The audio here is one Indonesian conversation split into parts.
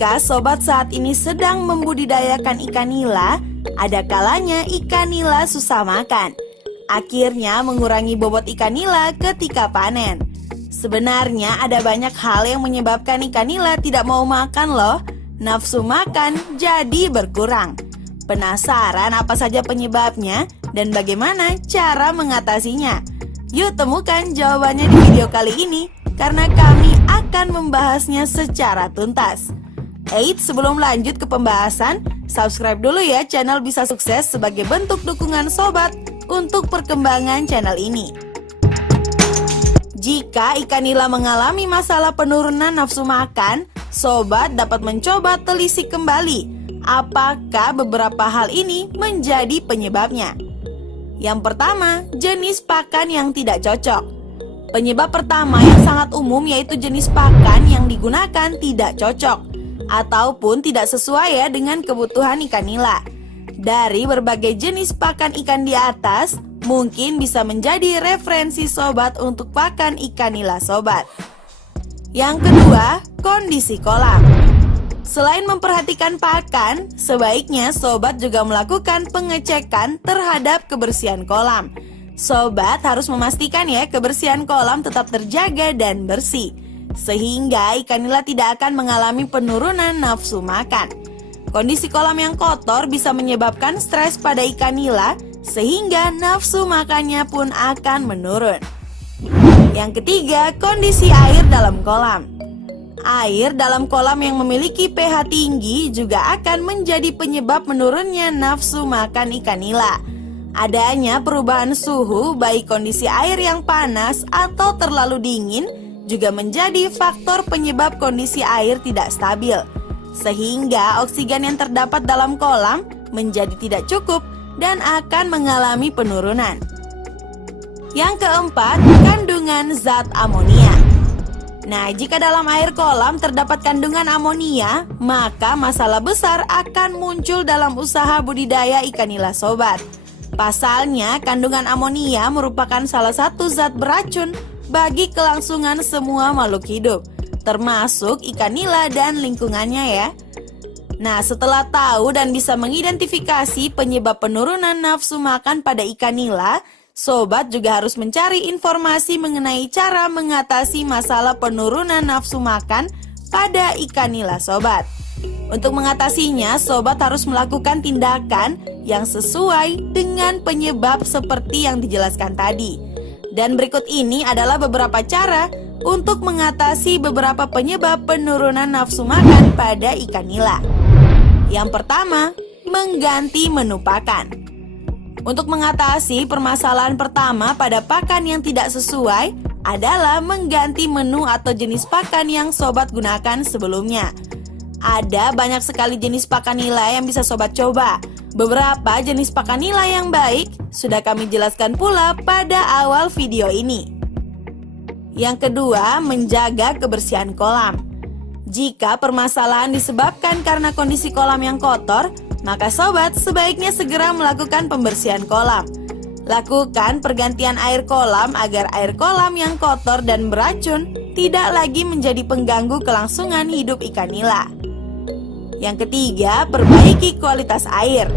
Jika sobat saat ini sedang membudidayakan ikan nila, ada kalanya ikan nila susah makan. Akhirnya mengurangi bobot ikan nila ketika panen. Sebenarnya ada banyak hal yang menyebabkan ikan nila tidak mau makan loh. Nafsu makan jadi berkurang. Penasaran apa saja penyebabnya dan bagaimana cara mengatasinya? Yuk temukan jawabannya di video kali ini, karena kami akan membahasnya secara tuntas. Eits, sebelum lanjut ke pembahasan, subscribe dulu ya channel Bisa Sukses sebagai bentuk dukungan sobat untuk perkembangan channel ini. Jika ikan nila mengalami masalah penurunan nafsu makan, sobat dapat mencoba telisik kembali apakah beberapa hal ini menjadi penyebabnya. Yang pertama, jenis pakan yang tidak cocok. Penyebab pertama yang sangat umum yaitu jenis pakan yang digunakan tidak cocok ataupun tidak sesuai ya dengan kebutuhan ikan nila. Dari berbagai jenis pakan ikan di atas, mungkin bisa menjadi referensi sobat untuk pakan ikan nila sobat. Yang kedua, kondisi kolam. Selain memperhatikan pakan, sebaiknya sobat juga melakukan pengecekan terhadap kebersihan kolam. Sobat harus memastikan ya kebersihan kolam tetap terjaga dan bersih, sehingga ikan nila tidak akan mengalami penurunan nafsu makan. Kondisi kolam yang kotor bisa menyebabkan stres pada ikan nila, sehingga nafsu makannya pun akan menurun. Yang ketiga, kondisi air dalam kolam. Air dalam kolam yang memiliki pH tinggi juga akan menjadi penyebab menurunnya nafsu makan ikan nila. Adanya perubahan suhu, baik kondisi air yang panas atau terlalu dingin, juga menjadi faktor penyebab kondisi air tidak stabil, sehingga oksigen yang terdapat dalam kolam menjadi tidak cukup dan akan mengalami penurunan. Yang keempat, kandungan zat amonia. Nah, jika dalam air kolam terdapat kandungan amonia, maka masalah besar akan muncul dalam usaha budidaya ikan nila sobat. Pasalnya, kandungan amonia merupakan salah satu zat beracun bagi kelangsungan semua makhluk hidup, termasuk ikan nila dan lingkungannya ya. Nah, setelah tahu dan bisa mengidentifikasi penyebab penurunan nafsu makan pada ikan nila, sobat juga harus mencari informasi mengenai cara mengatasi masalah penurunan nafsu makan pada ikan nila sobat. Untuk mengatasinya, sobat harus melakukan tindakan yang sesuai dengan penyebab seperti yang dijelaskan tadi. Dan berikut ini adalah beberapa cara untuk mengatasi beberapa penyebab penurunan nafsu makan pada ikan nila. Yang pertama, mengganti menu pakan. Untuk mengatasi permasalahan pertama pada pakan yang tidak sesuai adalah mengganti menu atau jenis pakan yang sobat gunakan sebelumnya. Ada banyak sekali jenis pakan nila yang bisa sobat coba. Beberapa jenis pakan nila yang baik sudah kami jelaskan pula pada awal video ini. Yang kedua, menjaga kebersihan kolam. Jika permasalahan disebabkan karena kondisi kolam yang kotor, maka sobat sebaiknya segera melakukan pembersihan kolam. Lakukan pergantian air kolam agar air kolam yang kotor dan beracun tidak lagi menjadi pengganggu kelangsungan hidup ikan nila. Yang ketiga, perbaiki kualitas air.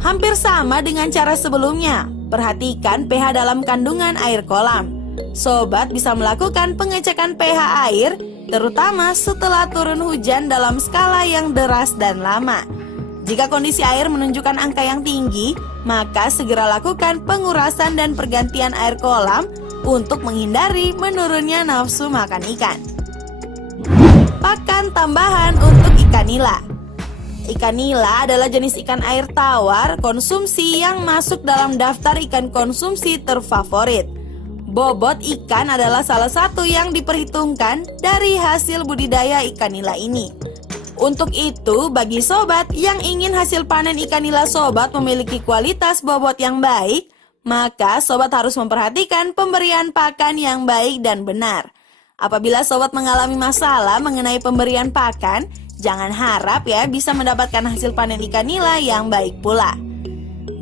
Hampir sama dengan cara sebelumnya, perhatikan pH dalam kandungan air kolam. Sobat bisa melakukan pengecekan pH air, terutama setelah turun hujan dalam skala yang deras dan lama. Jika kondisi air menunjukkan angka yang tinggi, maka segera lakukan pengurasan dan pergantian air kolam untuk menghindari menurunnya nafsu makan ikan. Pakan tambahan untuk ikan nila. Ikan nila adalah jenis ikan air tawar konsumsi yang masuk dalam daftar ikan konsumsi terfavorit. Bobot ikan adalah salah satu yang diperhitungkan dari hasil budidaya ikan nila ini. Untuk itu, bagi sobat yang ingin hasil panen ikan nila sobat memiliki kualitas bobot yang baik, maka sobat harus memperhatikan pemberian pakan yang baik dan benar. Apabila sobat mengalami masalah mengenai pemberian pakan, jangan harap ya bisa mendapatkan hasil panen ikan nila yang baik pula.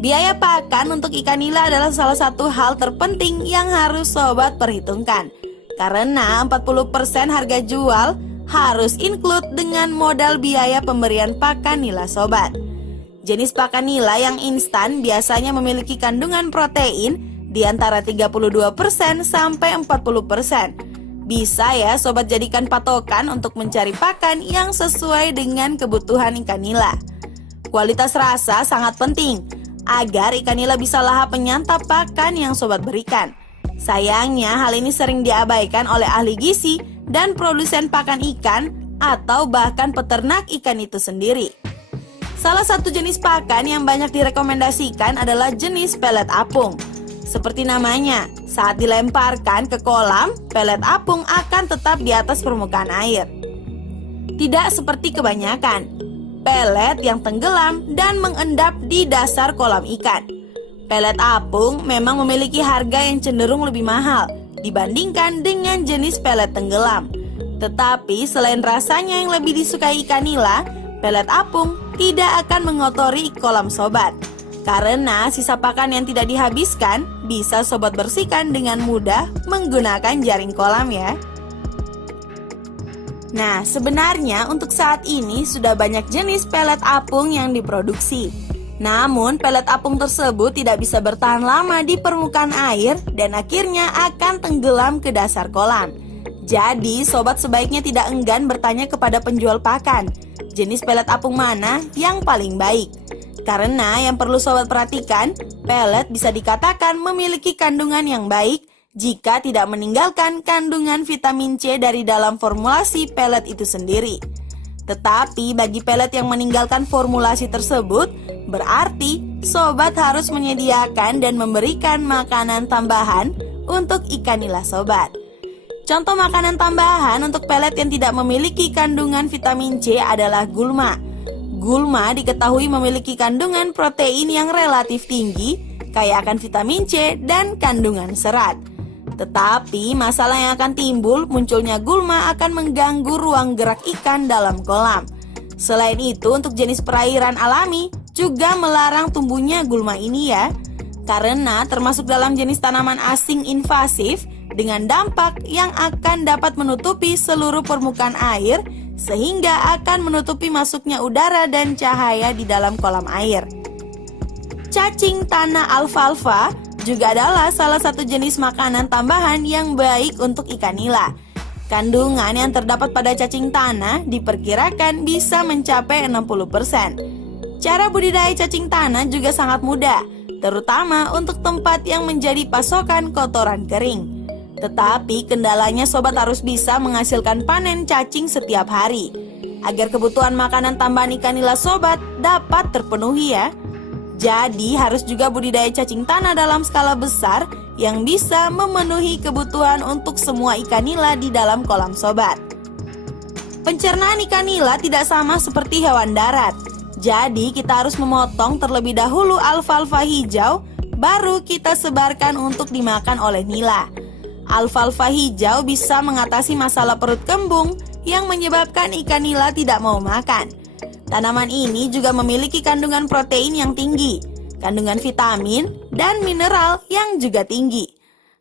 Biaya pakan untuk ikan nila adalah salah satu hal terpenting yang harus sobat perhitungkan. Karena 40% harga jual harus include dengan modal biaya pemberian pakan nila sobat. Jenis pakan nila yang instan biasanya memiliki kandungan protein di antara 32% sampai 40%. Bisa ya sobat jadikan patokan untuk mencari pakan yang sesuai dengan kebutuhan ikan nila. Kualitas rasa sangat penting agar ikan nila bisa lahap menyantap pakan yang sobat berikan. Sayangnya hal ini sering diabaikan oleh ahli gizi dan produsen pakan ikan atau bahkan peternak ikan itu sendiri. Salah satu jenis pakan yang banyak direkomendasikan adalah jenis pelet apung. Seperti namanya, saat dilemparkan ke kolam, pelet apung akan tetap di atas permukaan air. Tidak seperti kebanyakan pelet yang tenggelam dan mengendap di dasar kolam ikan. Pelet apung memang memiliki harga yang cenderung lebih mahal dibandingkan dengan jenis pelet tenggelam. Tetapi selain rasanya yang lebih disukai ikan nila, pelet apung tidak akan mengotori kolam sobat. Karena sisa pakan yang tidak dihabiskan bisa sobat bersihkan dengan mudah menggunakan jaring kolam ya. Nah, sebenarnya untuk saat ini sudah banyak jenis pelet apung yang diproduksi. Namun, pelet apung tersebut tidak bisa bertahan lama di permukaan air dan akhirnya akan tenggelam ke dasar kolam. Jadi, sobat sebaiknya tidak enggan bertanya kepada penjual pakan, jenis pelet apung mana yang paling baik. Karena yang perlu sobat perhatikan, pelet bisa dikatakan memiliki kandungan yang baik jika tidak meninggalkan kandungan vitamin C dari dalam formulasi pelet itu sendiri. Tetapi bagi pelet yang meninggalkan formulasi tersebut, berarti sobat harus menyediakan dan memberikan makanan tambahan untuk ikan nila sobat. Contoh makanan tambahan untuk pelet yang tidak memiliki kandungan vitamin C adalah gulma. Gulma diketahui memiliki kandungan protein yang relatif tinggi, kaya akan vitamin C dan kandungan serat. Tetapi masalah yang akan timbul munculnya gulma akan mengganggu ruang gerak ikan dalam kolam. Selain itu untuk jenis perairan alami juga melarang tumbuhnya gulma ini ya. Karena termasuk dalam jenis tanaman asing invasif dengan dampak yang akan dapat menutupi seluruh permukaan air sehingga akan menutupi masuknya udara dan cahaya di dalam kolam air. Cacing tanah alfalfa juga adalah salah satu jenis makanan tambahan yang baik untuk ikan nila. Kandungan yang terdapat pada cacing tanah diperkirakan bisa mencapai 60%. Cara budidaya cacing tanah juga sangat mudah, terutama untuk tempat yang menjadi pasokan kotoran kering. Tetapi kendalanya sobat harus bisa menghasilkan panen cacing setiap hari agar kebutuhan makanan tambahan ikan nila sobat dapat terpenuhi ya. Jadi harus juga budidaya cacing tanah dalam skala besar yang bisa memenuhi kebutuhan untuk semua ikan nila di dalam kolam sobat. Pencernaan ikan nila tidak sama seperti hewan darat. Jadi kita harus memotong terlebih dahulu alfalfa hijau, baru kita sebarkan untuk dimakan oleh nila. Alfalfa hijau bisa mengatasi masalah perut kembung yang menyebabkan ikan nila tidak mau makan. Tanaman ini juga memiliki kandungan protein yang tinggi, kandungan vitamin, dan mineral yang juga tinggi.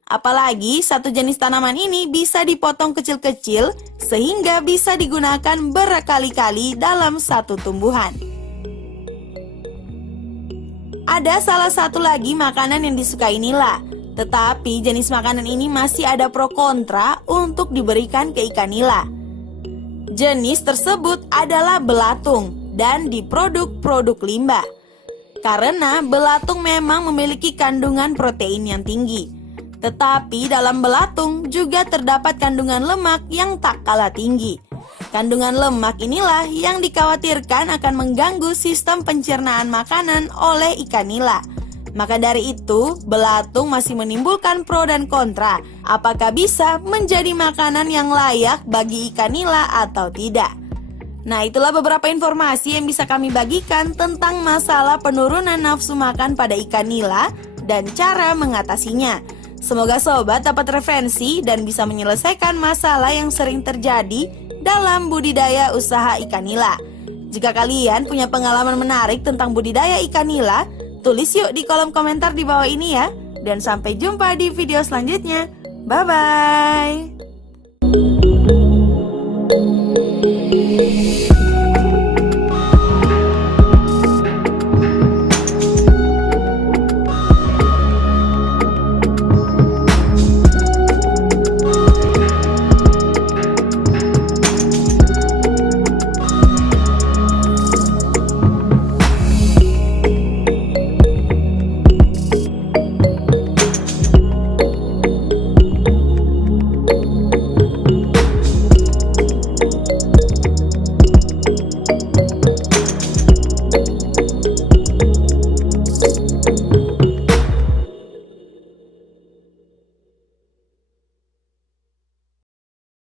Apalagi satu jenis tanaman ini bisa dipotong kecil-kecil sehingga bisa digunakan berkali-kali dalam satu tumbuhan. Ada salah satu lagi makanan yang disukai nila. Tetapi jenis makanan ini masih ada pro kontra untuk diberikan ke ikan nila. Jenis tersebut adalah belatung dan diproduk-produk limbah. Karena belatung memang memiliki kandungan protein yang tinggi. Tetapi dalam belatung juga terdapat kandungan lemak yang tak kalah tinggi. Kandungan lemak inilah yang dikhawatirkan akan mengganggu sistem pencernaan makanan oleh ikan nila. Maka dari itu, belatung masih menimbulkan pro dan kontra. Apakah bisa menjadi makanan yang layak bagi ikan nila atau tidak? Nah, itulah beberapa informasi yang bisa kami bagikan tentang masalah penurunan nafsu makan pada ikan nila dan cara mengatasinya. Semoga sobat dapat referensi dan bisa menyelesaikan masalah yang sering terjadi dalam budidaya usaha ikan nila. Jika kalian punya pengalaman menarik tentang budidaya ikan nila, tulis yuk di kolom komentar di bawah ini ya. Dan sampai jumpa di video selanjutnya. Bye-bye.